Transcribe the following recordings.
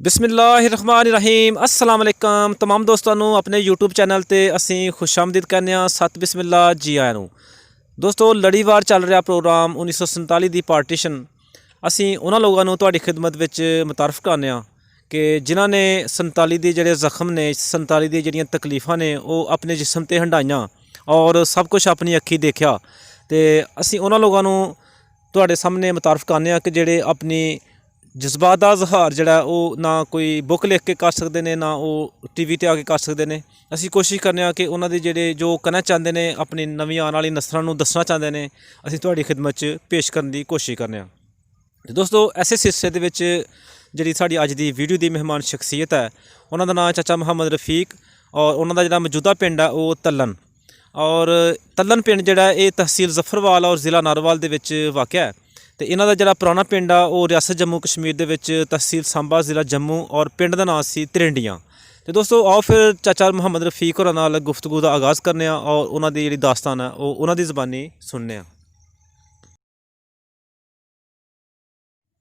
बिस्मिल्लाहिर्रहमानिर्रहीम अस्सलाम वालेकुम तमाम दोस्तों ਨੂੰ ਆਪਣੇ YouTube ਚੈਨਲ ਤੇ ਅਸੀਂ ਖੁਸ਼ਾਮਦੀਦ ਕਹਿੰਦੇ ਹਾਂ। ਸਤ ਬਿਸਮਿਲ੍ਲਾ ਜੀ ਆਇਆਂ ਨੂੰ। ਦੋਸਤੋ ਲੜੀਵਾਰ ਚੱਲ ਰਿਹਾ ਪ੍ਰੋਗਰਾਮ 1947 ਦੀ ਪਾਰਟੀਸ਼ਨ ਅਸੀਂ ਉਹਨਾਂ ਲੋਕਾਂ ਨੂੰ ਤੁਹਾਡੀ ਖਿਦਮਤ ਵਿੱਚ ਮੁਤਾਰਫ ਕਰਨੇ ਆ ਕਿ ਜਿਨ੍ਹਾਂ ਨੇ 47 ਦੇ ਜਿਹੜੇ ਜ਼ਖਮ ਨੇ 47 ਦੀ ਜਿਹੜੀਆਂ ਤਕਲੀਫਾਂ ਨੇ ਉਹ ਆਪਣੇ ਜਿਸਮ ਤੇ ਹੰਡਾਈਆਂ ਔਰ ਸਭ ਕੁਝ ਆਪਣੀ ਅੱਖੀ ਦੇਖਿਆ ਤੇ ਅਸੀਂ ਉਹਨਾਂ ਲੋਕਾਂ ਨੂੰ ਤੁਹਾਡੇ ਸਾਹਮਣੇ ਮੁਤਾਰਫ ਕਰਨੇ ਆ ਕਿ ਜਿਹੜੇ ਆਪਣੀ जज्बात का इजहार जोड़ा वो ना कोई बुक लिख के कर सकते हैं ना वो TV ते आके कर सकते हैं। असी कोशिश करने कि उन्होंने जोड़े जो करना चाहते हैं अपनी नवी आने वाली नस्लों को दसना चाहते हैं असी तुहाडी खिदमत पेश करने की कोशिश करने। तो दोस्तों ऐसे सिलसिले दे जी साड़ी अज की वीडियो की मेहमान शख्सियत है उन्होंने नाम चाचा मुहम्मद रफीक और उन्होंने जो मौजूदा पिंड है वो तलन और तलन पिंड जोड़ा ये तहसील जफरवाल और ज़िला नारोवाल दे विच वाक़या है। तो इन्हों का जोड़ा पुराना पिंड आ वो रियासत जम्मू कश्मीर दे विच तहसील सांबा ज़िला जम्मू और पिंड का नाम सी त्रिंडियां। तो दोस्तों आओ फिर चाचा मुहम्मद रफीक होरां नाल गुफ्तगू का आगाज़ करने और उन्हों की जी दास्तान है वो उन्हों की ज़बानी सुनने।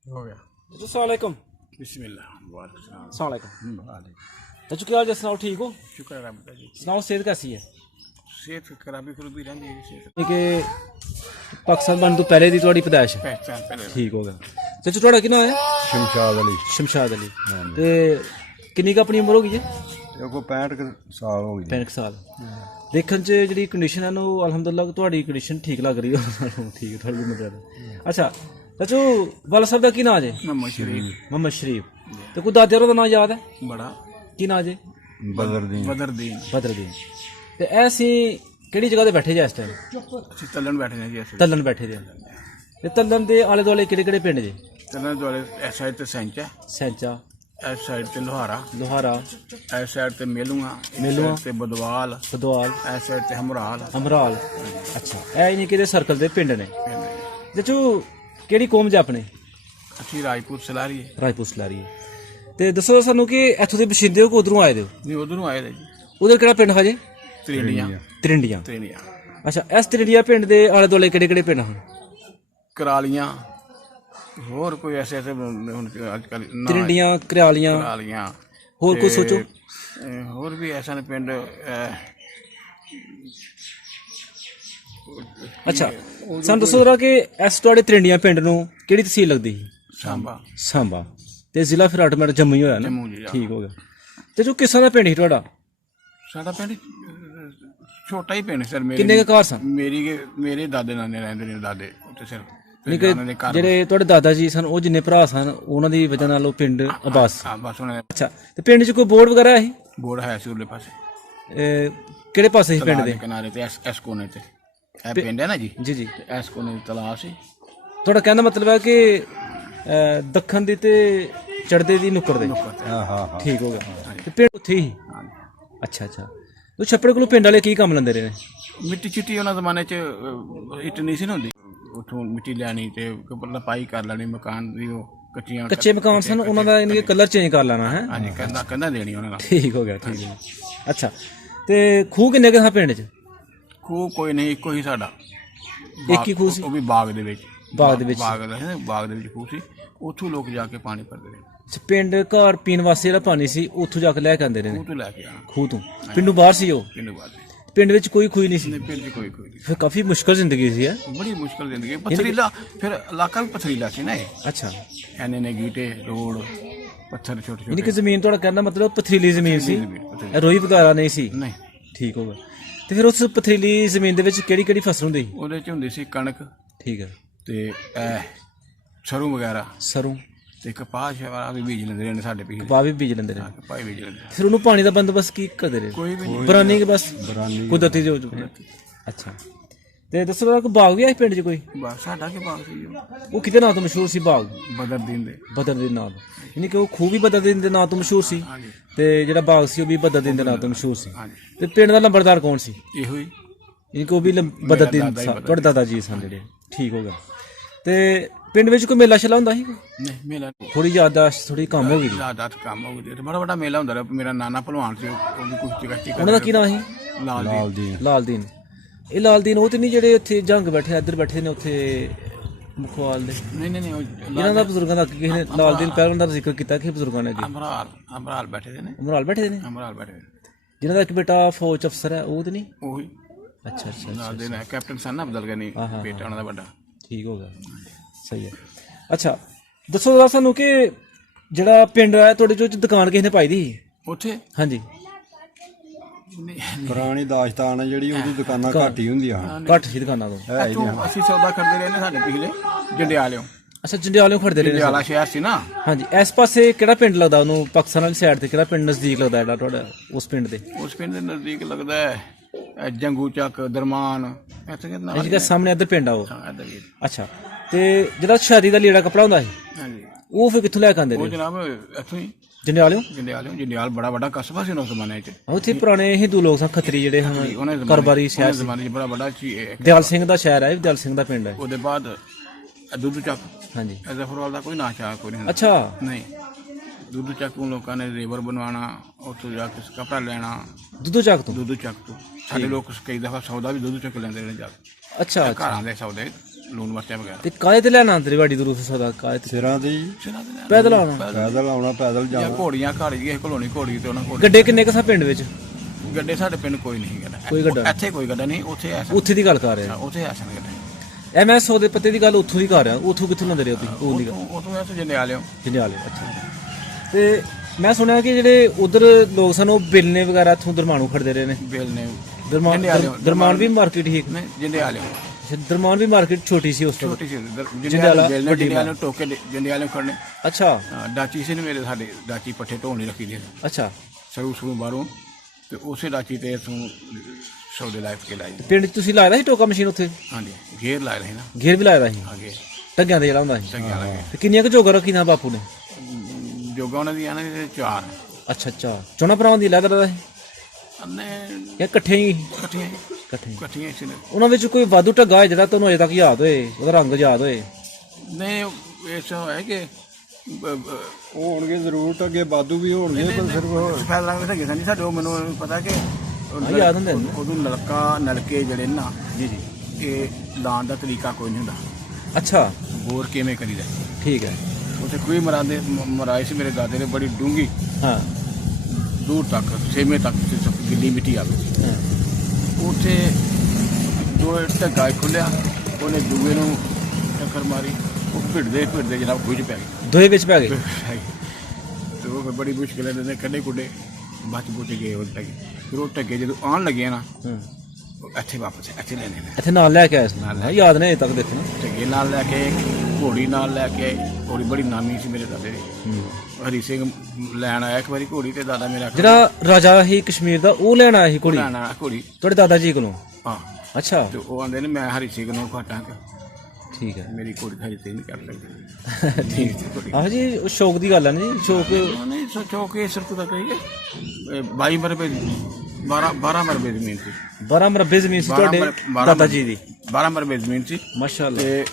हो गया। अस्सलाम वालेकुम। बिस्मिल्लाह। अस्सलाम वालेकुम। चाचू क्या हाल है? सुनाओ ठीक हो? शुक्र है रब जी। सुनाओ सेहत कैसी है? सेहत खराबी खरूबी रहती है सेहत कि पाकिस्तान बनने तो पहले की थोड़ी पैदाइश है? पहचान पहले ठीक हो गया। चाचू थोड़ा कि नाम है? शमशाद अली शमशाद अली। ते कितनी का अपनी उम्र हो गई है? को 65 साल हो गई। 65 साल। देखने च जी कंडीशन है अलहमदुल्ला थोड़ी कंडीशन ठीक लग रही है। ठीक है थोड़ी मतलब। अच्छा चाचू वाला साहब का की नाम है? मोहम्मद शरीफ। तो कोई दादे का नाम याद है? बड़ा की नाम है? बदरदीन बदरदीन। तो ऐसी किहड़ी जगह ते बैठे जे इस टाइम? ਅਸੀਂ ਤਲਣ ਬੈਠੇ ਨੇ ਜੀ ਅਸੀਂ तलन बैठे दे। ते तलन दे आले दुआले किहड़े पिंड जे? ਤਲਣ ਦੁਆਲੇ ਇਸ ਸਾਈਡ ਤੇ ਸੈਂਚ ਹੈ सैंचा ਇਸ ਸਾਈਡ ਤੇ ਲੋਹਾਰਾ लोहारा ਇਸ ਸਾਈਡ ਤੇ ਮੇਲੂਆ ਮੇਲੂਆਂ, ਤੇ ਬਦਵਾਲ बदवाल ਇਸ ਸਾਈਡ ਤੇ ਹਮਰਾਲ अमराल। अच्छा ऐ नहीं कि सर्कल दे पिंड ने। चाचू किहड़ी कौम जे अपने? ਅਸੀਂ ਰਾਜਪੂਤ ਸਲਾਰੀ राजपूत सलारी। ते दसो सानू कि इत्थों दे बशिंदे हो कि उधरों आए दे हो? ਨਹੀਂ ਉਧਰੋਂ ਆਏ ਨੇ ਜੀ उधर किहड़ा पिंड हा जे? ਤ੍ਰਿੰਡੀਆਂ त्रिंडियां। ਤ੍ਰਿੰਡੀਆਂ अच्छा इस त्रिंडिया पिंड दे आले दुआले किहड़े पिंड ਹਨ? ਕਰਾਲੀਆਂ ਹੋਰ ਕੋਈ ਐਸੇ ਐਸੇ ਹੁਣ ਅੱਜ ਕੱਲ त्रिंडियां करियालियां ਕਰਾਲੀਆਂ ਹੋਰ ਕੋਈ ਸੋਚੋ। ਹੋਰ ਵੀ ਐਸੇ ਨੇ ਪਿੰਡ अच्छा ਸਾਨੂੰ ਦੱਸੋ ਜਰਾ ਕਿ ਇਸ ਤੁਹਾਡੇ त्रिंडियां ਪਿੰਡ ਨੂੰ ਕਿਹੜੀ ਤਹਿਸੀਲ ਲੱਗਦੀ ਸੀ? ਸਾਂਬਾ सांबा। ਤੇ ਜ਼ਿਲ੍ਹਾ ਫਿਰ ਆਟੋਮੈਟਿਕ ਜੰਮੂ ਹੀ ਹੋਇਆ ਨਾ? ਜੰਮੂ ਜੀ ਠੀਕ ਹੋ ਗਿਆ। ਤੇ ਜੋ ਕਿਸਾਂ ਦਾ ਪਿੰਡ ਸੀ ਤੁਹਾਡਾ ਸਾਡਾ ਪਿੰਡ ਛੋਟਾ ਹੀ ਪਿੰਡ ਸਰ ਕਿੰਨੇ ਕੁ ਘਰ ਸਨ? ਮੇਰੇ ਦਾਦੇ ਨਾਨੇ ਰਹਿੰਦੇ ਨੇ ਦਾਦੇ ਉੱਥੇ ਸਿਰ ਨਹੀਂ ਕਿ ਉਹਨਾਂ ਦੇ ਘਰ ਜਿਹੜੇ ਤੁਹਾਡੇ ਦਾਦਾ ਜੀ ਸਨ ਉਹ ਜਿੰਨੇ ਭਰਾ ਸਨ ਉਹਨਾਂ ਦੀ ਵਜ੍ਹਾ ਨਾਲ ਉਹ ਪਿੰਡ ਆਬਾਸ। ਹਾਂ ਬਸ ਉਹਨਾਂ ਦੇ ਅੱਛਾ ਤੇ ਪਿੰਡ 'ਚ ਕੋਈ ਬੋਰਡ ਵਗੈਰਾ ਹੈ? ਬੋਰਡ ਹੈ ਸੀ ਉਰਲੇ ਪਾਸੇ ਕਿਹੜੇ ਪਾਸੇ ਸੀ ਪਿੰਡ ਤਲਾਬ ਦੇ? ਦੇ ਕਿਨਾਰੇ ਤੇ ਇਸ ਕੋਨੇ ਤੇ ਇਹ ਪਿੰਡ ਹੈ ਨਾ ਜੀ ਜੀ ਜੀ। ਤੇ ਇਸ ਕੋਨੇ ਤੇ ਤਲਾਬ ਸੀ। ਤੁਹਾਡਾ ਕਹਿਣ ਦਾ ਮਤਲਬ ਹੈ ਕਿ ਦੱਖਣ ਦੀ ਤੇ ਚੜ੍ਹਦੇ ਦੀ ਨੁੱਕਰ ਦੇ। हाँ हाँ हाँ। ਠੀਕ ਹੋ ਗਿਆ। ਤੇ ਪਿੰਡ ਉੱਥੇ ਹੀ? ਅੱਛਾ ਅੱਛਾ। ਉਹ ਛੱਪੜ ਕੋਲੋਂ ਪਿੰਡ ਵਾਲੇ ਕੀ ਕੰਮ ਲੈਂਦੇ ਰਹੇ ਨੇ? ਮਿੱਟੀ ਚਿੱਟੀ ਉਹਨਾਂ ਜ਼ਮਾਨੇ 'ਚ ਇੱਟ ਨਹੀਂ ਸੀ ਨਾ ਹੁੰਦੀ ਉੱਥੋਂ ਮਿੱਟੀ ਲੈਣੀ ਤੇ ਲਪਾਈ ਕਰ ਲੈਣੀ ਮਕਾਨ ਦੀ ਉਹ ਕੱਚੀਆਂ ਕੱਚੇ ਮਕਾਨ ਸਨ ਉਹਨਾਂ ਦਾ ਯਾਨੀ ਕਿ ਕਲਰ ਚੇਂਜ ਕਰ ਲੈਣਾ ਹੈ? ਹਾਂਜੀ ਕੰਧਾਂ ਦੇਣੀ ਉਹਨਾਂ ਨਾਲ। ਠੀਕ ਹੋ ਗਿਆ ਠੀਕ ਹੋ ਗਿਆ। ਅੱਛਾ ਤੇ ਖੂਹ ਕਿੰਨੇ ਕੁ ਸਨ ਪਿੰਡ 'ਚ? ਖੂਹ ਕੋਈ ਨਹੀਂ ਇੱਕੋ ਹੀ ਸਾਡਾ ਇੱਕ ਹੀ ਖੂਹ ਸੀ? ਉਹ ਵੀ ਬਾਗ ਦੇ ਵਿੱਚ ਬਾਗ ਦੇ ਵਿੱਚ? ਬਾਗ ਦੇ ਵਿੱਚ ਖੂਹ ਸੀ ਉੱਥੋਂ ਲੋਕ ਜਾ ਕੇ ਪਾਣੀ ਭਰਦੇ ਨੇ। ਅੱਛਾ, ਪਿੰਡ ਘਰ ਪੀਣ ਵਾਸਤੇ ਜਿਹੜਾ ਪਾਣੀ ਸੀ ਉੱਥੋਂ ਜਾ ਕੇ ਲੈ ਕੇ ਆਉਂਦੇ ਰਹੇ ਨੇ? ਖੂਹ ਤੋਂ ਲੈ ਕੇ ਆਣਾ ਖੂਹ ਤੋਂ? ਪਿੰਡੋਂ ਬਾਹਰ ਸੀ ਉਹ? ਪਿੰਡ ਬਾਅਦ ਪਿੰਡ ਵਿੱਚ ਕੋਈ ਖੂਹ ਨਹੀਂ ਸੀ? ਨਹੀਂ ਪਿੰਡ 'ਚ ਕੋਈ ਨਹੀਂ। ਫਿਰ ਕਾਫੀ ਮੁਸ਼ਕਲ ਜ਼ਿੰਦਗੀ ਸੀ ਹੈ? ਬੜੀ ਮੁਸ਼ਕਲ ਜ਼ਿੰਦਗੀ ਪਥਰੀਲਾ ਫਿਰ ਇਲਾਕਾ ਵੀ ਪਥਰੀਲਾ ਸੀ ਨਾ ਇਹ ਅੱਛਾ ਐਨੇ ਨੇ ਗੀਟੇ ਰੋਡ ਪੱਥਰ ਛੋਟੇ ਯਾਨੀ ਛੋਟੇ ਕਿ ਜ਼ਮੀਨ ਤੁਹਾਡਾ ਕਹਿਣ ਦਾ ਮਤਲਬ ਪਥਰੀਲੀ ਜ਼ਮੀਨ ਸੀ? ਪਥਰੀਲੀ। ਇਹ ਰੋਈ ਵਗੈਰਾ ਨਹੀਂ ਸੀ? ਨਹੀਂ ਠੀਕ ਹੋ ਗਿਆ। ਤੇ ਫਿਰ ਉਸ ਪਥਰੀਲੀ ਜ਼ਮੀਨ ਦੇ ਵਿੱਚ ਕਿਹੜੀ ਕਿਹੜੀ ਫਸਲ ਹੁੰਦੀ ਸੀ? ਉਹਦੇ 'ਚ ਹੁੰਦੀ ਸੀ ਕਣਕ ਠੀਕ ਹੈ। ਤੇ ਇਹ ਸਰੋਂ ਵਗੈਰਾ ਸਰੋਂ ਤੇ ਕਪਾਹ ਸ਼ਵਾ ਵੀ ਬੀਜ ਲੈਂਦੇ ਨੇ ਸਾਡੇ ਪਿਛਲੇ ਕਪਾਹ ਵੀ ਬੀਜ ਲੈਂਦੇ ਰਹੇ? ਕਪਾਹ ਵੀ ਬੀਜ ਲੈਂਦੇ ਫਿਰ ਉਹਨੂੰ ਪਾਣੀ ਦਾ ਬੰਦੋਬਸਤ ਕੀ ਕਰਦੇ ਰਹੇ? ਕੋਈ ਵੀ ਨਹੀਂ ਬਰਾਨੀ ਕੇ ਬਸ ਕੁਦਰਤੀ ਜੋ ਅੱਛਾ। ਤੇ ਦੱਸੋ ਜਰਾ ਕੋਈ ਬਾਗ ਵੀ ਹੈ ਪਿੰਡ 'ਚ ਕੋਈ? ਬਸ ਸਾਡਾ ਕੀ ਬਾਗ ਸੀ ਉਹ ਕਿਹਦੇ ਨਾਂ ਤੋਂ ਮਸ਼ਹੂਰ ਸੀ ਬਾਗ? ਬਦਰਦੀਨ ਦੇ ਬਦਰਦੀਨ ਨਾਂ ਤੋਂ? ਯਾਨੀ ਕਿ ਉਹ ਖੂਹ ਵੀ ਬਦਰਦੀਨ ਦੇ ਨਾਂ ਤੋਂ ਮਸ਼ਹੂਰ ਸੀ ਹਾਂਜੀ ਤੇ ਜਿਹੜਾ ਬਾਗ ਸੀ ਉਹ ਵੀ ਬਦਰਦੀਨ ਦੇ ਨਾਂ ਤੋਂ ਮਸ਼ਹੂਰ ਸੀ। ਹਾਂਜੀ ਤੇ ਪਿੰਡ ਦਾ ਲੰਬੜਦਾਰ ਕੌਣ ਸੀ? ਇਹੋ ਹੀ ਯਾਨੀ ਕਿ ਉਹ ਵੀ ਬਦਰਦੀਨ ਤੁਹਾਡੇ ਦਾਦਾ ਜੀ ਸਨ ਜਿਹੜੇ? ਠੀਕ ਹੋ ਗਿਆ। ਤੇ ਪਿੰਡ ਵਿੱਚ ਕੋਈ ਮੇਲਾ ਸ਼ੇਲਾ ਹੁੰਦਾ ਸੀ? ਨਹੀਂ ਮੇਲਾ ਥੋੜੀ ਯਾਦਾਸ਼ਤ ਥੋੜੀ ਕੰਮ ਹੋ ਗਈ? ਜ਼ਿਆਦਾ ਕੰਮ ਹੋ ਗਏ ਤੇ ਬੜਾ ਵੱਡਾ ਮੇਲਾ ਹੁੰਦਾ ਰਿਹਾ। ਮੇਰਾ ਨਾਨਾ ਭਲਵਾਨ ਸੀ ਉਹ ਵੀ ਕੁਸ਼ਤੀ ਕੱਟੀ ਉਹਨਾਂ ਦਾ ਕੀ ਨਾਂ ਸੀ? ਲਾਲ ਦੀ ਲਾਲਦੀਨ। ਇਹ ਲਾਲਦੀਨ ਉਹ ਤੇ ਨਹੀਂ ਜਿਹੜੇ ਉੱਥੇ ਜੰਗ ਬੈਠੇ ਇੱਧਰ ਬੈਠੇ ਨੇ ਉੱਥੇ ਮੁਖਵਾਲ ਦੇ ਨਹੀਂ ਉਹ ਇਹਨਾਂ ਦਾ ਬਜ਼ੁਰਗਾਂ ਦਾ ਕਿਸੇ ਨੇ ਲਾਲ ਦਿਨ ਪਹਿਲਾਂ ਦਾ ਜ਼ਿਕਰ ਕੀਤਾ ਕਿ ਬਜ਼ੁਰਗਾਂ ਨੇ ਅੱਗੇ ਅਮਰਾਲ ਬੈਠੇ ਦੇ ਨੇ ਅਮਰਾਲ ਬੈਠੇ ਦੇ ਨੇ ਅਮਰਾਲ ਬੈਠੇ ਦੇ। ਜਿਨ੍ਹਾਂ ਦਾ ਇੱਕ ਬੇਟਾ ਫੌਜ 'ਚ ਅਫਸਰ ਹੈ ਉਹ ਤੇ ਨਹੀਂ ਉਹੀ ਅੱਛਾ ਅੱਛਾ ਨਾਲ ਦੇ ਨੇ ਕੈਪਟਨ ਸਨ ਬਦਲ ਗਏ ਨਹੀਂ ਬੇਟਾ ਉਹਨਾਂ ਦਾ ਵੱਡਾ। ਠੀਕ ਹੋ ਗਿਆ ਸਹੀ ਹੈ। ਅੱਛਾ ਦੱਸੋ ਜਰਾ ਸਾਨੂੰ ਕਿ ਜਿਹੜਾ ਪਿੰਡ ਹੈ ਤੁਹਾਡੇ ਚੋਂ ਦੁਕਾਨ ਕਿਸੇ ਨੇ ਪਾਈ ਦੀ ਉੱਥੇ ਹਾਂਜੀ ਪੁਰਾਣੀ ਦਾਸਤਾਨ ਹੈ ਜਿਹੜੀ ਉਹਦੀ ਦੁਕਾਨਾਂ ਘੱਟ ਹੀ ਹੁੰਦੀਆਂ ਹਨ ਘੱਟ ਸੀ ਦੁਕਾਨਾਂ ਤੋਂ ਹੈ ਹੀ ਨਹੀਂ ਅਸੀਂ ਸੌਦਾ ਕਰਦੇ ਰਹੇ ਨੇ ਸਾਡੇ ਪਿਛਲੇ ਜੰਡਿਆਲਿਓ। ਅੱਛਾ ਜੰਡਿਆਲਿਓਂ ਖੜਦੇ ਰਹੇ ਨੇ ਜੰਡਿਆਲਾ ਸ਼ਹਿਰ ਸੀ ਨਾ। ਹਾਂਜੀ ਇਸ ਪਾਸੇ ਕਿਹੜਾ ਪਿੰਡ ਲੱਗਦਾ ਉਹਨੂੰ ਪਾਕਿਸਤਾਨ ਵਾਲੀ ਸਾਈਡ ਤੇ ਕਿਹੜਾ ਪਿੰਡ ਨਜ਼ਦੀਕ ਲੱਗਦਾ ਜਿਹੜਾ ਤੁਹਾਡਾ ਉਸ ਪਿੰਡ ਦੇ ਉਸ ਪਿੰਡ ਦੇ ਨਜ਼ਦੀਕ ਲੱਗਦਾ ਹੈ ਜੰਗੂ ਚੱਕ ਦਰਮਾਨ ਇੱਥੇ ਕਿੰਨਾ ਇਹ ਜਿਹੜਾ ਸਾਹਮਣੇ ਇੱਧਰ ਪਿੰਡ ਆ ਉਹ ਇੱਧਰ ਹੀ। ਅੱਛਾ ਤੇ ਜਿਹੜਾ ਸ਼ਾਦੀ ਦਾ ਲੀੜਾ ਕੱਪੜਾ ਹੁੰਦਾ ਸੀ ਹਾਂਜੀ ਉਹ ਫਿਰ ਕਿੱਥੋਂ ਲੈ ਕੇ ਆਉਂਦੇ ਉਹ ਨੇ ਜਨਾਬ ਇੱਥੋਂ ਹੀ ਜੰਡਿਆਲਿਓਂ ਜੰਡਿਆਲ ਬੜਾ ਵੱਡਾ ਕਸਬਾ ਸੀ ਉਸ ਜ਼ਮਾਨੇ 'ਚ। ਉੱਥੇ ਪੁਰਾਣੇ ਹਿੰਦੂ ਲੋਕ ਸਨ ਖੱਤਰੀ ਜਿਹੜੇ ਉਹਨੇ ਹੁਣ ਕਰਬਾਰੀ ਸ਼ਹਿਰ ਸੀ। ਜ਼ਮਾਨੇ 'ਚ ਬੜਾ ਵੱਡਾ ਸੀ ਦਿਆਲ ਸਿੰਘ ਦਾ ਸ਼ਹਿਰ ਹੈ ਦਿਆਲ ਸਿੰਘ ਦਾ ਪਿੰਡ ਹੈ ਉਹਦੇ ਬਾਅਦ ਦੁੱਧ ਚੱਕ ਹਾਂਜੀ ਜ਼ਫਰਵਾਲ ਦਾ ਕੋਈ ਨਾਂ ਚਾਹ ਕੋਈ ਨਹੀਂ ਹੁੰਦਾ। ਅੱਛਾ ਨਹੀਂ ਦੁੱਧ ਚੱਕ ਨੂੰ ਲੋਕਾਂ ਨੇ ਰੇਵਰ ਬਣਵਾਉਣਾ ਉੱਥੋਂ ਜਾ ਕੇ ਕੱਪੜਾ ਲੈਣਾ ਦੁੱਧੂ ਚੱਕ ਤੋਂ ਦੁੱਧ ਚੱਕ ਤੋਂ। ਸਾਡੇ ਲੋਕ ਕਈ ਦਫਾ ਸੌਦਾ ਵੀ ਦੁੱਧ ਚੱਕ ਲੈਂਦੇ ਨੇ ਜਾ ਕੇ ਅੱਛਾ ਘਰਾਂ ਦੇ ਸੌਦੇ ਲੂਣ ਮਰਚਾਂ ਵਗੈਰਾ। ਤੇ ਕਾਹਦੇ ਤੇ ਲੈਣਾ ਅੰਦਰ ਵਾੜੀ ਦੂਰ ਸੌਦਾ ਕਾਹਦੇ ਤੇ ਸਿਰਾਂ ਦੀ ਪੈਦਲ ਆਉਣਾ ਪੈਦਲ ਆਉਣਾ ਪੈਦਲ ਜਾਂ ਜਾਣਾ ਘੋੜੀਆਂ ਘਰ ਗਏ ਘਲੋਣੀ ਘੋੜੀ ਤੇ ਉਹਨਾਂ ਕੋਲ ਗੱਡੇ ਕਿੰਨੇ ਕਸਾ ਪਿੰਡ ਵਿੱਚ ਗੱਡੇ ਸਾਡੇ ਪਿੰਡ ਕੋਈ ਨਹੀਂ ਗੱਡਾ ਕੋਈ ਗੱਡਾ ਨਹੀਂ। ਇੱਥੇ ਕੋਈ ਗੱਡਾ ਨਹੀਂ ਉੱਥੇ ਐਸਾ ਉੱਥੇ ਦੀ ਗੱਲ ਕਰ ਰਿਹਾ ਉੱਥੇ ਐਸਾ ਨਹੀਂ ਗੱਡਾ ਐ ਮੈਂ ਸੌਦੇ ਪੱਤੇ ਦੀ ਗੱਲ ਉੱਥੋਂ ਦੀ ਕਰ ਰਿਹਾ ਉੱਥੋਂ ਕਿੱਥੋਂ ਲੈਂਦੇ ਰਹੇ ਤੁਸੀਂ ਉਹ ਦੀ ਗੱਲ ਉਦੋਂ ਐਸੇ ਜੰਡਿਆਲਿਓ। ਜੰਡਿਆਲੇ ਅੱਛਾ ਤੇ ਮੈਂ ਸੁਣਿਆ ਕਿ ਜਿਹੜੇ ਉਧਰ ਲੋਕ ਸਨ ਉਹ ਬਿਲਨੇ ਵਗੈਰਾ ਇੱਥੋਂ ਦਰਮਾਨੋਂ ਖੜਦੇ ਰਹੇ ਨੇ ਬੇਲ ਨੇ ਦਰਮਾਨ ਵੀ ਮਾਰਕੀਟ ਹੀ ਨਹੀਂ ਜੰਡਿਆਲਿਓ ਦਰਮਾਨ ਵੀ ਮਾਰਕੀਟ ਛੋਟੀ ਸੀ ਉਸ ਤੋਂ ਛੋਟੀ ਸੀ ਜੰਡਿਆਲਿਓ ਟੋਕੇ ਜੰਡਿਆਲਿਓ ਖੜਨੇ। ਅੱਛਾ ਡਾਚੀ ਸੀ ਨੇ ਮੇਰੇ ਸਾਡੇ ਡਾਚੀ ਪੱਠੇ ਢੋਣ ਲਈ ਰੱਖੀ ਦੇ ਅੱਛਾ ਸਰੂ ਬਾਹਰੋਂ ਤੇ ਉਸੇ ਡਾਚੀ ਤੇ ਤੂੰ ਸੌਦੇ ਲਾਇਕ ਕੇ ਲਾਈ। ਪਿੰਡ 'ਚ ਤੁਸੀਂ ਲਾਇਆ ਸੀ ਟੋਕਾ ਮਸ਼ੀਨ ਉੱਥੇ ਹਾਂਜੀ ਗੇਰ ਲਾਏ ਰਹੇ ਨਾ ਘੇਰ ਵੀ ਲਾਇਆ ਸੀ ਅੱਗੇ ਟੱਗਿਆਂ ਤੇ ਜਿਹੜਾ ਹੁੰਦਾ ਸੀ ਟੰਗਿਆ ਲੱਗੇ ਤੇ ਕਿੰਨੀਆਂ ਕੁ ਜੋਗਾ ਰੱਖੀ ਨਾ ਬਾਪੂ ਨੇ ਜੋਗਾ ਉਹਨਾਂ ਦੀਆਂ ਨੇ 4 ਅੱਛਾ ਅੱਛਾ ਚੋਣਾ ਭਰਾਵਾਂ ਦੀ ਲੈਦਰ ਦਾ ਸੀ ਅੰਨੇ ਇਹ ਇਕੱਠੇ ਹੀ ਇਕੱਠੀਆਂ ਇਕੱਠੇ ਸੀ ਨੇ। ਉਹਨਾਂ ਵਿੱਚ ਕੋਈ ਵਾਧੂ ਢੱਗਾ ਹੈ ਜਿਹੜਾ ਤੁਹਾਨੂੰ ਅਜੇ ਤੱਕ ਯਾਦ ਹੋਏ ਉਹਦਾ ਰੰਗ ਯਾਦ ਹੋਏ ਨਹੀਂ ਇਸ ਹੈ ਕਿ ਹੋਣਗੇ ਜ਼ਰੂਰ ਅੱਗੇ ਬਾਦੂ ਵੀ ਹੋਣਗੇ ਪਰ ਸਿਰਫ ਸਫੈਦ ਰੰਗ ਦੇ ਹੈਗੇ ਸੀ ਸਾਡੇ ਉਹ ਮੈਨੂੰ ਪਤਾ ਕਿ ਹਾਂ ਯਾਦ ਹੁੰਦੇ ਨੇ ਉਦੋਂ ਨਲਕੇ ਜਿਹੜੇ ਨਾ ਜੀ ਇਹ ਲਾਉਣ ਦਾ ਤਰੀਕਾ ਕੋਈ ਨਹੀਂ ਹੁੰਦਾ। ਅੱਛਾ ਬੋਰ ਕਿਵੇਂ ਕਰੀਦਾ ਠੀਕ ਹੈ ਉੱਥੇ ਕੋਈ ਮਰਾਏ ਸੀ ਮੇਰੇ ਦਾਦੇ ਨੇ ਬੜੀ ਡੂੰਗੀ ਹਾਂ ਦੂਰ ਤੱਕ 6ਵੇਂ ਤੱਕ ਗਿੱਲੀ ਮਿੱਟੀ ਆਵੇ ਹਾਂ ਉੱਥੇ ਦੋ ਢੱਗਾ ਖੁੱਲਿਆ ਉਹਨੇ ਦੂਏ ਨੂੰ ਟੱਕਰ ਮਾਰੀ ਉਹ ਭਿੜਦੇ ਜਨਾਬ ਖੂਹ 'ਚ ਪੈ ਗਏ ਦੋਏ ਵਿੱਚ ਪੈ ਗਏ ਤੇ ਉਹ ਬੜੀ ਮੁਸ਼ਕਿਲ ਨੇ ਕੱਢੇ ਕੁੱਡੇ ਬਚ ਬੁੱਚ ਗਏ ਉਹ ਢੱਗੇ। ਫਿਰ ਉਹ ਢੱਗੇ ਜਦੋਂ ਆਉਣ ਲੱਗੇ ਨਾ ਉਹ ਇੱਥੇ ਵਾਪਸ ਇੱਥੇ ਲੈਣੇ ਨੇ ਇੱਥੇ ਨਾਲ ਲੈ ਕੇ ਆਇਆ ਸੀ ਹਾਂ ਯਾਦ ਨਹੀਂ ਅਜੇ ਤੱਕ ਦੇਖੋ ਨਾ ਢੱਗੇ ਨਾਲ ਲੈ ਕੇ ਘੋੜੀ ਨਾਲ ਲੈ ਕੇ ਘੋੜੀ ਬੜੀ ਨਾਮੀ ਸੀ ਮੇਰੇ ਦਾਦੇ ਦੀ। ਹਰੀ ਸਿੰਘ ਲੈਣ ਆਇਆ ਇੱਕ ਵਾਰੀ ਘੋੜੀ ਤੇ ਦਾਦਾ ਮੇਰਾ ਜਿਹੜਾ ਰਾਜਾ ਸੀ ਕਸ਼ਮੀਰ ਦਾ ਉਹ ਲੈਣ ਆਇਆ ਸੀ ਕੁੜੀ ਲੈਣ ਆਇਆ ਘੋੜੀ ਤੁਹਾਡੇ ਦਾਦਾ ਜੀ ਕੋਲੋਂ ਹਾਂ ਅੱਛਾ ਤੇ ਉਹ ਆਂਦੇ ਨੇ ਮੈਂ ਹਰੀ ਸਿੰਘ ਨੂੰ ਘਾਟਾਂ ਠੀਕ ਹੈ ਮੇਰੀ ਘੋੜੀ ਹਰੀ ਸਿੰਘ ਨਹੀਂ ਕਰ ਸਕਦੀ ਠੀਕ ਆਹ ਜੀ ਉਹ ਸ਼ੌਕ ਦੀ ਗੱਲ ਹੈ ਨਾ ਜੀ ਸ਼ੌਕ ਨਹੀਂ ਸੋਚੋ ਕਿ ਸਿਰਫ ਤਾਂ ਕਹੀਏ 22 ਮਰਬੇ 12 ਮਰਬੇ ਜ਼ਮੀਨ ਸੀ 12 ਮਰਬੇ ਜ਼ਮੀਨ ਸੀ ਤੁਹਾਡੇ ਦਾਦਾ ਜੀ ਦੀ 12 ਮਰਬੇ ਜ਼ਮੀਨ ਸੀ ਮਾਸ਼ਾਅੱਲਾ ਤੇ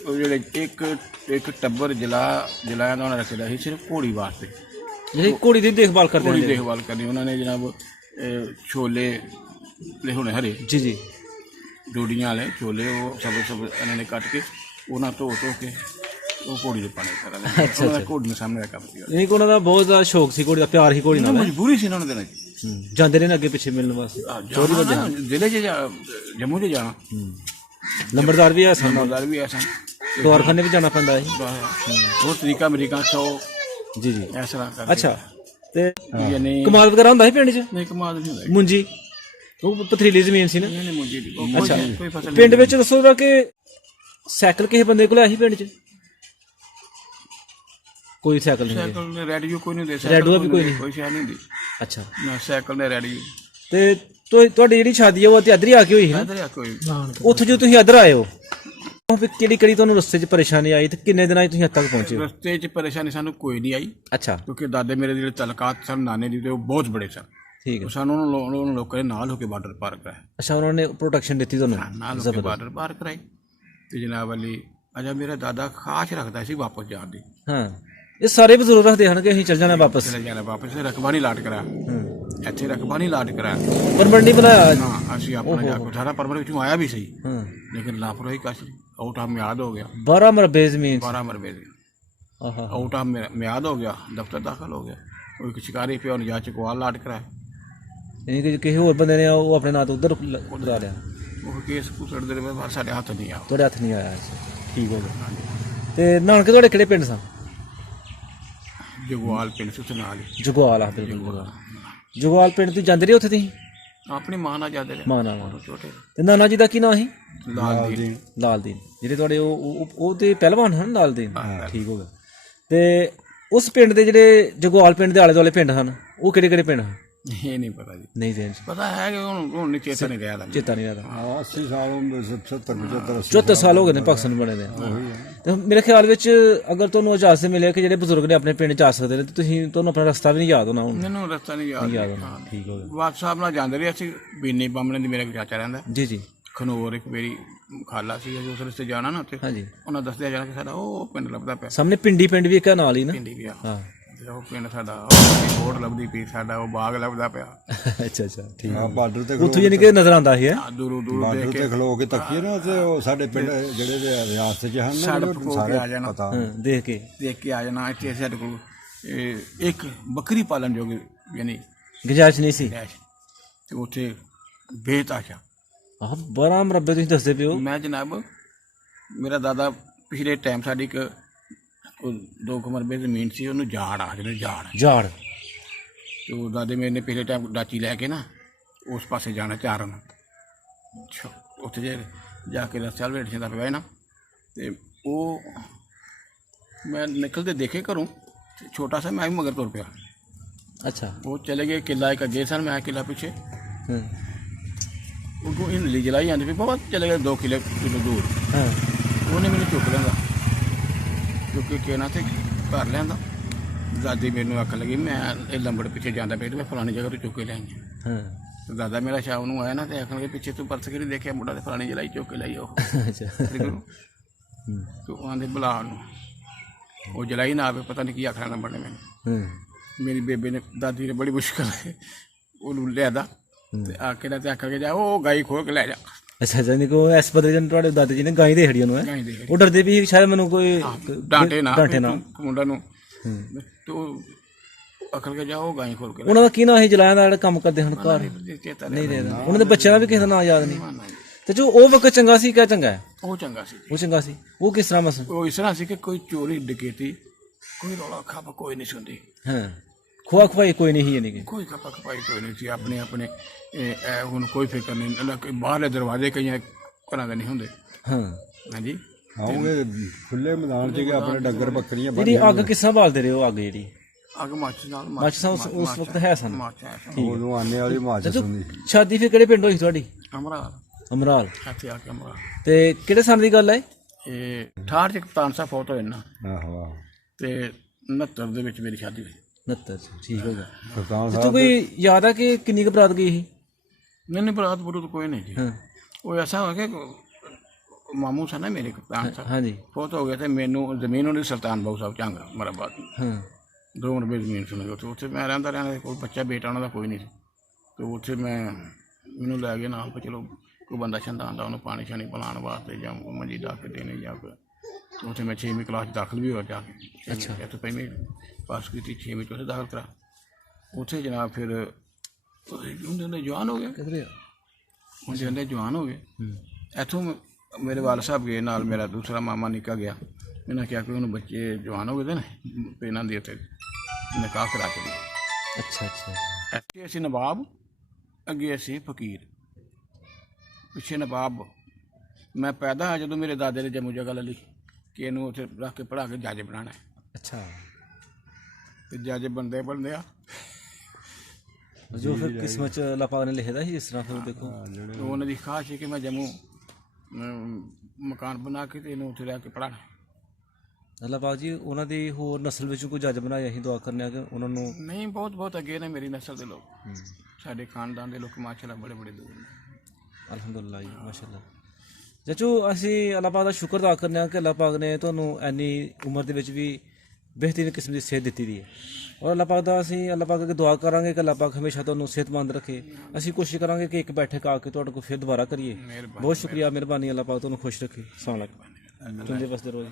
ਉਹ ਜਿਹੜੇ ਇੱਕ ਟੱਬਰ ਜਲਾਇਆ ਦਾ ਉਹਨਾਂ ਰੱਖਿਆ ਸੀ ਸਿਰਫ ਘੋੜੀ ਵਾਸਤੇ ਜਿਹੜੀ ਘੋੜੀ ਦੀ ਦੇਖਭਾਲ ਕਰਦੇ ਘੋੜੀ ਨੇ ਦੇਖਭਾਲ ਕਰਨੀ ਉਹਨਾਂ ਨੇ ਜਨਾਬ ਛੋਲੇ ਲਿਖਣੇ ਹਰੇ ਜੀ ਜੀ ਡੋਡੀਆਂ ਵਾਲੇ ਛੋਲੇ ਉਹ ਸਭ ਇਹਨਾਂ ਨੇ ਕੱਟ ਕੇ ਉਹਨਾਂ ਧੋ ਕੇ ਉਹ ਘੋੜੀ ਦੇ ਪਾਣੇ ਕਰਾ ਅੱਛਾ ਉਹਨਾਂ ਘੋੜੀ ਦੇ ਸਾਹਮਣੇ ਰੱਖਾ ਸੀ ਨਹੀਂ ਕਿ ਉਹਨਾਂ ਦਾ ਬਹੁਤ ਜ਼ਿਆਦਾ ਸ਼ੌਕ ਸੀ ਘੋੜੀ ਦਾ ਪਿਆਰ ਸੀ ਘੋੜੀ ਨਾਲ ਮਜਬੂਰੀ ਸੀ ਉਹਨਾਂ ਦੇ ਜਾਂਦੇ ਰਹੇ ਨੇ ਅੱਗੇ ਪਿੱਛੇ ਮਿਲਣ ਵਾਸਤੇ ਜ਼ਿਲ੍ਹੇ 'ਚ ਜੰਮੂ 'ਚ ਜਾਣਾ ਲੰਬਰਦਾਰ ਵੀ ਆ ਸਨ ਨੌਦਾਰ ਵੀ ਐਸਾ ਦਵਾਰਖਾਨੇ ਵੀ ਜਾਣਾ ਪੈਂਦਾ ਸੀ ਉਹ ਤਰੀਕਾ ਅਮਰੀਕਾ 100 ਜੀ ਜੀ ਇਸ ਤਰ੍ਹਾਂ ਕਰਕੇ ਅੱਛਾ ਤੇ ਯਾਨੀ ਕਮਾਲ ਵਗੈਰਾ ਹੁੰਦਾ ਸੀ ਪਿੰਡ 'ਚ ਨਹੀਂ ਕਮਾਲ ਨਹੀਂ ਹੁੰਦਾ ਮੁੰਜੀ ਉਹ ਪਥਰੀਲੀ ਜ਼ਮੀਨ ਸੀ ਨਾ ਨਹੀਂ ਮੁੰਜੀ ਦੀ ਅੱਛਾ ਕੋਈ ਫਸਲ ਪਿੰਡ ਵਿੱਚ ਦੱਸੋ ਜਰਾ ਕਿ ਸਾਈਕਲ ਕਿਸੇ ਬੰਦੇ ਕੋਲ ਆਇਆ ਸੀ ਪਿੰਡ 'ਚ ਕੋਈ ਸਾਈਕਲ ਨਹੀਂ ਸੀ ਸਾਈਕਲ ਨੇ ਰੇਡੀਓ ਕੋਈ ਨਹੀਂ ਦੇ ਰੇਡੀਓ ਵੀ ਕੋਈ ਨਹੀਂ ਕੋਈ ਸ਼ਾਇਦ ਨਹੀਂ ਹੁੰਦੀ ਅੱਛਾ ਨਾ ਸਾਈਕਲ ਨੇ ਰੇਡੀਓ ਤੇ ਤੁਹਾਡੀ ਜਿਹੜੀ ਸ਼ਾਦੀ ਹੈ ਉਹ ਤੇ ਇੱਧਰ ਹੀ ਆ ਕੇ ਹੋਈ ਸੀ ਨਾ ਇਧਰ ਆ ਕੋਈ ਉੱਥੋਂ ਜਦੋਂ ਤੁਸੀਂ ਇੱਧਰ ਆਏ ਹੋ ਉਹ ਫਿਰ ਕਿਹੜੀ ਤੁਹਾਨੂੰ ਰਸਤੇ 'ਚ ਪਰੇਸ਼ਾਨੀ ਆਈ ਤੇ ਕਿੰਨੇ ਦਿਨਾਂ 'ਚ ਤੁਸੀਂ ਇੱਥੇ ਤੱਕ ਪਹੁੰਚੇ ਹੋ ਰਸਤੇ 'ਚ ਪਰੇਸ਼ਾਨੀ ਸਾਨੂੰ ਕੋਈ ਨਹੀਂ ਆਈ ਅੱਛਾ ਕਿਉਂਕਿ ਦਾਦੇ ਮੇਰੇ ਜਿਹੜੇ ਤਲਕਾਤ ਸਨ ਨਾਨੇ ਦੀ ਤੇ ਉਹ ਬਹੁਤ ਬੜੇ ਸਨ ਠੀਕ ਹੈ ਸਾਨੂੰ ਉਹਨਾਂ ਲੋਕਾਂ ਨੇ ਨਾਲ ਹੋ ਕੇ ਬਾਰਡਰ ਪਾਰ ਕਰਾਇਆ ਅੱਛਾ ਉਹਨਾਂ ਨੇ ਪ੍ਰੋਟੈਕਸ਼ਨ ਦਿੱਤੀ ਤੁਹਾਨੂੰ ਨਾਲ ਹੋ ਕੇ ਬਾਰਡਰ ਪਾਰ ਕਰਾਈ ਤੇ ਜਨਾਬ ਅਲੀ ਅਜਾ ਮੇਰਾ ਦਾਦਾ ਖਾਸ ਰੱਖਦਾ ਸੀ ਵਾਪਸ ਜਾਣ ਦੀ ਹਾਂ ਇਹ ਸਾਰੇ ਬਜ਼ੁਰਗ ਰੱਖਦੇ ਹਨ ਕਿ ਅਸੀਂ ਚੱਲ ਜਾਣਾ ਵਾਪਸ ਚਲੇ ਜਾਣਾ ਵਾਪਸ ਰਕਬਾ ਨਹੀਂ ਲਾਟ ਕਰਾ ਇੱਥੇ ਰਕਬਾ ਨਹੀਂ ਲਾਟ ਕਰਾ ਪਰਮਿਟ ਨਹੀਂ ਬਣਾਇਆ ਨਾ ਅਸੀਂ ਆਪਣਾ ਜਾ ਕੇ ਸਾਰਾ ਪਰਮਿਟ ਵਿੱਚੋਂ ਆਇਆ ਵੀ ਸਹੀ ਹਾਂ ਲੇਕਿਨ ਲਾਪਰਵਾਹੀ ਕਾਸ਼ ਆਊਟ ਆਫ ਮਿਆਦ ਹੋ ਗਿਆ 12 ਮਰਬੇ ਜ਼ਮੀਨ 12 ਮਰਬੇ ਦੀ ਆਹਾ ਆਊਟ ਆਫ ਮਿਆਦ ਹੋ ਗਿਆ, ਦਫ਼ਤਰ ਦਾਖਲ ਹੋ ਗਿਆ। ਉਹ ਇੱਕ ਸ਼ਿਕਾਰੀ ਪਿਓ ਨੇ ਜਾ ਕੇ ਕੋਲ ਲਾਟ ਕਰਾਇਆ। ਯਾਨੀ ਕਿ ਕਿਸੇ ਹੋਰ ਬੰਦੇ ਨੇ ਉਹ ਆਪਣੇ ਨਾਂ ਤੋਂ ਉਧਰ ਕਰਾ ਲਿਆ, ਉਹ ਕੇਸ ਕੁਸੜਦੇ ਰਹੇ ਪਰ ਸਾਡੇ ਹੱਥ ਨਹੀਂ ਆ। ਤੁਹਾਡੇ ਹੱਥ ਨਹੀਂ ਆਇਆ। ਠੀਕ ਹੋ ਗਿਆ। ਤੇ ਨਾਨਕੇ ਤੁਹਾਡੇ ਕਿਹੜੇ ਪਿੰਡ ਸਨ? ਜਗਵਾਲ ਪਿੰਡ ਸੁੱਤ ਨਾਲ ਹੀ। ਜੁਗਵਾਲ ਆ, ਬਿਲਕੁਲ ਜੁਗਵਾਲ ਪਿੰਡ ਤੁਸੀਂ ਜਾਂਦੇ ਰਹੇ ਉੱਥੇ ਤੁਸੀਂ? ਆਪਣੀ ਮਾਂ ਨਾਲ ਜਾਂਦੇ ਰਹੇ ਮਾਂ ਨਾਲ। ਛੋਟੇ ਤੇ ਨਾਨਾ ਜੀ ਦਾ ਕੀ ਨਾਂ ਸੀ? ਲਾਲ ਦੀ ਲਾਲਦੀਨ। ਜਿਹੜੇ ਤੁਹਾਡੇ ਉਹ ਤੇ ਪਹਿਲਵਾਨ ਹਨ ਲਾਲਦੀਨ। ਠੀਕ ਹੋ ਗਿਆ। ਤੇ ਉਸ ਪਿੰਡ ਦੇ ਜਿਹੜੇ ਜਗਵਾਲ ਪਿੰਡ ਦੇ ਆਲੇ ਦੁਆਲੇ ਪਿੰਡ ਹਨ ਉਹ ਕਿਹੜੇ ਕਿਹੜੇ ਪਿੰਡ ਹਨ? ਇਹ ਨਹੀਂ ਪਤਾ ਜੀ। ਨਹੀਂ ਦੇਣ ਚ ਪਤਾ ਹੈ ਕਿ ਹੁਣ ਨਹੀਂ ਚੇਤਾ ਨਹੀਂ ਰਿਹਾ। ਚੇਤਾ ਨਹੀਂ ਆਦਾ। 80 ਸਾਲ 70 75 74 ਸਾਲ ਹੋ ਗਏ ਨੇ ਪਾਕਿਸਤਾਨ ਬਣੇ ਦੇ। ਤੇ ਮੇਰੇ ਖਿਆਲ ਵਿੱਚ ਅਗਰ ਤੁਹਾਨੂੰ ਇਜਾਜ਼ਤ ਮਿਲੇ ਕਿ ਜਿਹੜੇ ਬਜ਼ੁਰਗ ਨੇ ਆਪਣੇ ਪਿੰਡ ਚ ਆ ਸਕਦੇ ਨੇ ਤੇ ਤੁਹਾਨੂੰ ਆਪਣਾ ਰਸਤਾ ਵੀ ਨਹੀਂ ਯਾਦ ਹੋਣਾ ਹੁਣ? ਮੈਨੂੰ ਰਸਤਾ ਨਹੀਂ ਯਾਦ। ਹੋਣਾ। ਠੀਕ ਹੋ ਗਿਆ। WhatsApp ਨਾਲ ਜਾਂਦੇ ਰਹੇ ਅਸੀਂ। ਬੀਨੀ ਬਾਮਣੇ ਦੀ ਮੇਰਾ ਇੱਕ ਚਾਚਾ ਰਹਿੰਦਾ ਜੀ ਜੀ। ਖਨੌਰ, ਇੱਕ ਮੇਰੀ ਖਾਲਾ ਸੀ। ਉਸ ਰਸਤੇ ਜਾਣਾ ਨਾ ਉੱਥੇ ਹਾਂਜੀ। ਉਹਨਾਂ ਦੱਸਦਿਆ ਜਾਣਾ ਕਿ ਸਾਡਾ ਉਹ ਪਿੰਡ ਲੱਭਦਾ ਪਿਆ। ਸਾਹਮਣੇ ਪਿੰਡ ਵੀ ਇੱਕ ਨਾਲ ਹੀ ਨਾ। ਪਿੰਡੀ ਗਿਆ ਹਾਂ। ਉਹ ਪਿੰਡ ਸਾਡਾ ਕੋਟ ਲੱਭਦੀ ਪਈ, ਸਾਡਾ ਉਹ ਬਾਗ ਲੱਭਦਾ ਪਿਆ। ਅੱਛਾ ਅੱਛਾ ਠੀਕ। ਆ ਬਾਰਡਰ ਤੇ ਉੱਥੋਂ ਯਾਨੀ ਕਿ ਨਜ਼ਰ ਆਉਂਦਾ ਸੀ ਹੈ। ਦੂਰੋਂ ਦੂਰੋਂ ਬਾਰਡਰ ਤੇ ਖਲੋ ਕੇ ਤੱਕੀਏ ਨਾ ਤੇ ਉਹ ਸਾਡੇ ਪਿੰਡ ਜਿਹੜੇ ਦੇ ਰਿਆਸਤ 'ਚ ਹਨ ਨਾ, ਸੜਕ ਜਿਹੜੇ ਹੋ ਕੇ ਆ ਜਾਣਾ, ਪਤਾ ਦੇਖ ਕੇ ਦੇਖ ਕੇ ਆ ਜਾਣਾ। ਇੱਥੇ ਸਾਡੇ ਕੋਲ ਇੱਕ ਬੱਕਰੀ ਪਾਲਣ ਜੋਗੀ ਯਾਨੀ ਗੁੰਜਾਇਸ਼ ਨਹੀਂ ਸੀ। ਡੈਸ਼ ਤੇ ਉੱਥੇ ਬੇਤਾਸ਼ਾ। ਆਹ 12 ਮਰਬੇ ਤੁਸੀਂ ਦੱਸਦੇ ਪਿਓ। ਮੈਂ ਜਨਾਬ ਮੇਰਾ ਦਾਦਾ ਪਿਛਲੇ ਟਾਈਮ ਸਾਡੀ ਇੱਕ 2 ਮਰਬੇ ਜ਼ਮੀਨ ਸੀ, ਉਹਨੂੰ ਜਾੜ ਆ ਜਿਹਨੂੰ ਜਾੜ। ਤੇ ਉਹ ਦਾਦੇ ਮੇਰੇ ਨੇ ਪਿਛਲੇ ਟਾਈਮ ਡਾਚੀ ਲੈ ਕੇ ਨਾ ਉਸ ਪਾਸੇ ਜਾਣਾ ਚਾਰਨ। ਉੱਥੇ ਜੇ ਜਾ ਕੇ ਰਸਤਾ ਵੇਟ ਜਾਂਦਾ ਪਿਆ ਨਾ ਤੇ ਉਹ ਮੈਂ ਨਿਕਲਦੇ ਦੇਖੇ ਘਰੋਂ, ਛੋਟਾ ਸਾ ਮੈਂ ਵੀ ਮਗਰ ਤੁਰ ਪਿਆ। ਅੱਛਾ। ਉਹ ਚਲੇ ਗਏ, ਕਿੱਲਾ ਇੱਕ ਅੱਗੇ ਸਨ, ਮੈਂ ਕਿੱਲਾ ਪਿੱਛੇ। ਹਾਂ ਉਹ ਹਿੰਦਲੀ ਜਲਾਈ ਜਾਂਦੀ ਪਈ, ਬਹੁਤ ਚਲੇ ਗਏ 2 ਕਿਲੋ ਦੂਰ। ਹਾਂ। ਉਹਨੇ ਮੈਨੂੰ ਚੁੱਕ ਲਿਆਂਦਾ, ਚੁੱਕ ਕੇ ਨਾ ਤੇ ਘਰ ਲਿਆਂਦਾ। ਦਾਦੀ ਮੈਨੂੰ ਆਖਣ ਲੱਗੀ ਮੈਂ ਇਹ ਲੰਬੜ ਪਿੱਛੇ ਜਾਂਦਾ ਪਿਆ ਤੇ ਮੈਂ ਫਲਾਣੀ ਜਗ੍ਹਾ ਤੋਂ ਚੁੱਕ ਕੇ ਲਿਆਈ ਹਾਂ। ਤੇ ਦਾਦਾ ਮੇਰਾ ਸ਼ਾਮ ਨੂੰ ਆਇਆ ਨਾ ਤੇ ਆਖਣ ਲੱਗੇ ਪਿੱਛੇ ਤੂੰ ਪਰਸ ਕਿਹੜੀ ਦੇਖਿਆ ਮੁੰਡਾ ਤੇ ਫਲਾਣੀ ਜਲਾਈ ਚੁੱਕ ਕੇ ਲਈ ਉਹ। ਅੱਛਾ। ਤੇ ਉਹ ਆਂਦੇ ਬੁਲਾ ਉਹਨੂੰ, ਉਹ ਜਲਾਈ ਨਾ ਆਵੇ, ਪਤਾ ਨਹੀਂ ਕੀ ਆਖਣਾ ਲੰਬੜ ਨੇ ਮੈਨੂੰ। ਹਾਂ। ਮੇਰੀ ਬੇਬੇ ਨੇ, ਦਾਦੀ ਨੇ ਬੜੀ ਮੁਸ਼ਕਲ ਉਹਨੂੰ ਲਿਆਦਾ ਤੇ ਆ ਕੇ ਨਾ ਤੇ ਆਖਣ ਕੇ ਜਾ ਉਹ ਗਾਈ ਖੋਲ ਕੇ ਲੈ ਜਾ। ਅੱਛਾ ਜਾਨੀ ਕੋ ਇਸ ਪਦਰੇ ਜਨ ਤੁਹਾਡੇ ਦਾਦਾ ਜੀ ਨੇ ਗਾਂ ਦੇ ਹੜੀਆਂ ਨੂੰ ਹੈ। ਗਾਈ ਦੇ ਉਹ ਡਰਦੇ ਵੀ ਸ਼ਾਇਦ ਮੈਨੂੰ ਕੋਈ ਡਾਂਟੇ ਨਾ ਡਾਂਟੇ ਨਾ। ਮੁੰਡਾ ਨੂੰ ਤੇ ਉਹ ਆਖਣ ਕੇ ਜਾ ਉਹ ਗਾਈ ਖੋਲ ਕੇ ਉਹਨਾਂ ਦਾ ਕੀ ਨਾਂ ਸੀ ਜਲਾਇਆਂ ਦਾ ਜਿਹੜਾ ਕੰਮ ਕਰਦੇ ਹਨ ਘਰ? ਚੇਤਾ ਨਹੀਂ ਦੇ ਉਹਨਾਂ ਦੇ ਬੱਚਿਆਂ ਦਾ ਵੀ ਕਿਸੇ ਦਾ ਨਾਂ ਯਾਦ ਨਹੀਂ। ਨਹੀਂ। ਤੇ ਜੋ ਉਹ ਵਕਤ ਚੰਗਾ ਸੀ ਕਿਆ ਚੰਗਾ ਹੈ? ਉਹ ਚੰਗਾ ਸੀ। ਉਹ ਚੰਗਾ ਸੀ। ਉਹ ਕਿਸ ਤਰ੍ਹਾਂ ਮਸ? ਉਹ ਇਸ ਤਰ੍ਹਾਂ ਸੀ ਕਿ ਕੋਈ ਚੋਰੀ ਡਕੈਤੀ, ਕੋਈ ਰੌਲਾ ਖੱਪ ਕੋਈ ਨਹੀਂ ਸੁਣਦੀ। ਹਾਂ। ਖੁਆ ਖਵਾਈ ਕੋਈ ਨਹੀਂ ਸੀ ਯਾਨੀ ਕਿ। ਕੋਈ ਖੱਪਾ ਖਪਾਈ ਕੋਈ ਨਹੀਂ ਸੀ। ਆਪਣੇ ਆਪਣੇ ਹੁਣ ਕੋਈ ਫਿਕਰ ਨਹੀਂ। ਬਾਹਰਲੇ ਦਰਵਾਜ਼ੇ ਕਈਆਂ ਘਰਾਂ ਦੇ ਨਹੀਂ ਹੁੰਦੇ। ਹਾਂ। ਹਾਂਜੀ। ਆਉਂਗੇ ਖੁੱਲੇ ਮੈਦਾਨ 'ਚ ਆਪਣੇ ਡੰਗਰ ਬੱਕਰੀਆਂ ਜਿਹੜੀ ਅੱਗ ਕਿਸ ਤਰ੍ਹਾਂ ਬਾਲਦੇ ਰਹੇ ਉਹ ਅੱਗ ਜਿਹੜੀ? ਅੱਗ ਮਾਚ ਨਾਲ ਮਾਚ ਉਸ ਵਕਤ ਹੈ ਸਨ। ਮਾਚ ਹੈ ਉਦੋਂ ਆਨੇ ਵਾਲੀ ਮਾਚਸ ਹੁੰਦੀ। ਸ਼ਾਦੀ ਫਿਰ ਕਿਹੜੇ ਪਿੰਡ ਹੋਈ ਤੁਹਾਡੀ? ਅਮਰਾਲ। ਅਮਰਾਲ। ਇੱਥੇ ਆ ਕੇ ਅਮਰਾਲ। ਤੇ ਕਿਹੜੇ ਸਾਲ ਦੀ ਗੱਲ ਹੈ? ਇਹ 68 ਚ ਕਪਤਾਨ ਸਾਹਿਬ ਫੋਟੋ ਹੋਏ ਨਾ ਆਹੋ ਆਹੋ। ਤੇ 69 ਦੇ ਵਿੱਚ ਮੇਰੀ ਸ਼ਾਦੀ ਹੋਈ। 69 ਠੀਕ ਹੋ ਗਿਆ। ਕਪਤਾਨ ਤੇ ਸਾਹਿਬ ਤੂੰ ਕੋਈ ਯਾਦ ਆ ਕਿ ਕਿੰਨੀ ਕੁ ਬਰਾਤ ਗਈ ਸੀ? ਨਹੀਂ ਬਰਾਤ ਬਰੂਤ ਕੋਈ ਨਹੀਂ ਜੀ। ਹਾਂ। ਉਹ ਐਸਾ ਹੋ ਗਿਆ ਕਿ ਮਾਮੂ ਸਨ ਨਾ ਮੇਰੇ ਕਪਤਾਨ ਸਾਹਿਬ, ਹਾਂਜੀ। ਫੋਟ ਹੋ ਗਿਆ ਤੇ ਮੈਨੂੰ ਜ਼ਮੀਨ ਉਹਦੀ ਸੁਲਤਾਨ ਬਾਬੂ ਸਾਹਿਬ ਝਾਂਗਾ ਮਰਾਬਾਦ ਹਾਂ। 2 ਮਰਬੇ ਜ਼ਮੀਨ ਸੁਣ ਉੱਥੇ ਮੈਂ ਰਹਿੰਦਾ ਕੋਈ ਬੱਚਾ ਬੇਟਾ ਉਹਨਾਂ ਦਾ ਕੋਈ ਨਹੀਂ ਸੀ। ਤੇ ਉੱਥੇ ਮੈਨੂੰ ਲੈ ਗਏ ਨਾਲ, ਚਲੋ ਕੋਈ ਬੰਦਾ ਛੰਦਾ ਆਉਂਦਾ ਉਹਨੂੰ ਪਾਣੀ ਛਾਣੀ ਪਿਲਾਉਣ ਵਾਸਤੇ ਜਾਂ ਮੰਜੀ ਡਾ ਕੇ ਦੇਣੇ ਜਾਂ ਕੋਈ। ਉੱਥੇ ਮੈਂ 6ਵੀਂ ਕਲਾਸ 'ਚ ਦਾਖਲ ਵੀ ਹੋਇਆ ਜਾ ਕੇ। ਅੱਛਾ। ਇੱਥੇ 5ਵੀਂ ਪਾਸ ਕੀਤੀ, 6ਵੀਂ 'ਚ ਉੱਥੇ ਦਾਖਲ ਕਰਾ। ਉੱਥੇ ਜਨਾਬ ਫਿਰ ਉਹਦੇ ਜਵਾਨ ਹੋ ਗਏ। ਕਿਧਰੇ? ਉਹਦੇ ਜਵਾਨ ਹੋ ਗਏ। ਇੱਥੋਂ ਮੇਰੇ ਵਾਲ ਸਾਹਿਬ ਗਏ ਨਾਲ, ਮੇਰਾ ਦੂਸਰਾ ਮਾਮਾ ਨਿੱਕਾ ਗਿਆ। ਇਹਨਾਂ ਕਿਹਾ ਕਿ ਉਹਨੂੰ ਬੱਚੇ ਜਵਾਨ ਹੋ ਗਏ ਨੇ ਤੇ ਇਹਨਾਂ ਦੀ ਉੱਥੇ ਨਿਕਾਹ ਕਰਾ ਕੇ ਦਿਓ। ਅੱਛਾ ਅੱਛਾ। ਅੱਗੇ ਅਸੀਂ ਨਵਾਬ, ਅੱਗੇ ਅਸੀਂ ਫਕੀਰ, ਪਿੱਛੇ ਨਵਾਬ। ਮੈਂ ਪੈਦਾ ਜਦੋਂ ਮੇਰੇ ਦਾਦੇ ਨੇ ਜੰਮੂ ਜਗ੍ਹਾ ਲੈ ਲਈ ਕਿ ਇਹਨੂੰ ਉੱਥੇ ਰੱਖ ਕੇ ਪੜ੍ਹਾ ਕੇ ਜੱਜ ਬਣਾਉਣਾ ਹੈ। ਅੱਛਾ। ਤੇ ਜੱਜ ਬਣਦੇ ਆ। ਜੋ ਫਿਰ ਕਿਸਮਤ ਚ ਅੱਲਾਹ ਪਾਕ ਨੇ ਲਿਖਿਆ ਸੀ ਇਸ ਤਰ੍ਹਾਂ। ਫਿਰ ਦੇਖੋ ਉਹਨਾਂ ਦੀ ਖਾਸ਼ ਹੈ ਕਿ ਮੈਂ ਜੰਮੂ ਮਕਾਨ ਬਣਾ ਕੇ ਤੇ ਇਹਨੂੰ ਉੱਥੇ ਰਹਿ ਕੇ ਪੜ੍ਹਾਉਣਾ। ਅੱਲਾਹ ਪਾਕ ਜੀ ਉਹਨਾਂ ਦੀ ਹੋਰ ਨਸਲ ਵਿੱਚ ਕੋਈ ਜੱਜ ਬਣਾਇਆ, ਅਸੀਂ ਦੁਆ ਕਰਨੇ ਆ ਕਿ ਉਹਨਾਂ ਨੂੰ। ਨਹੀਂ ਬਹੁਤ ਅੱਗੇ ਨੇ ਮੇਰੀ ਨਸਲ ਦੇ ਲੋਕ, ਸਾਡੇ ਖਾਨਦਾਨ ਦੇ ਲੋਕ ਮਾਸ਼ਾਅੱਲਾ ਬੜੇ ਦੂਰ ਨੇ। ਅਲਹਮਦੁਲਿਲਾ ਜੀ, ਮਾਸ਼ਾਅੱਲਾ। ਚਾਚੂ ਅਸੀਂ ਅੱਲਾਹ ਪਾਕ ਦਾ ਸ਼ੁਕਰ ਅਦਾ ਕਰਨੇ ਆ ਕਿ ਅੱਲਾਹ ਪਾਕ ਨੇ ਤੁਹਾਨੂੰ ਇੰਨੀ ਉਮਰ ਦੇ ਵਿੱਚ ਵੀ ਬਿਹਤਰੀਨ ਕਿਸਮ ਦੀ ਸਿਹਤ ਦਿੱਤੀ ਦੀ ਹੈ। ਔਰ ਅੱਲਾਹ ਪਾਕ ਦਾ ਅਸੀਂ ਅੱਲਾਹ ਪਾਕ ਅੱਗੇ ਦੁਆ ਕਰਾਂਗੇ ਕਿ ਅੱਲਾਹ ਪਾਕ ਹਮੇਸ਼ਾ ਤੁਹਾਨੂੰ ਸਿਹਤਮੰਦ ਰੱਖੇ। ਅਸੀਂ ਕੋਸ਼ਿਸ਼ ਕਰਾਂਗੇ ਕਿ ਇੱਕ ਬੈਠਕ ਆ ਕੇ ਤੁਹਾਡੇ ਕੋਲ ਫਿਰ ਦੁਬਾਰਾ ਕਰੀਏ। ਬਹੁਤ ਸ਼ੁਕਰੀਆ, ਮਿਹਰਬਾਨੀ, ਅੱਲਾਹ ਪਾਕ ਤੁਹਾਨੂੰ ਖੁਸ਼ ਰੱਖੇ। ਅਸਲਾਮ ਵਾਲੇਕੁਮ। ਤੁੰਦੇ ਬਸਦੇ ਰਹੋ।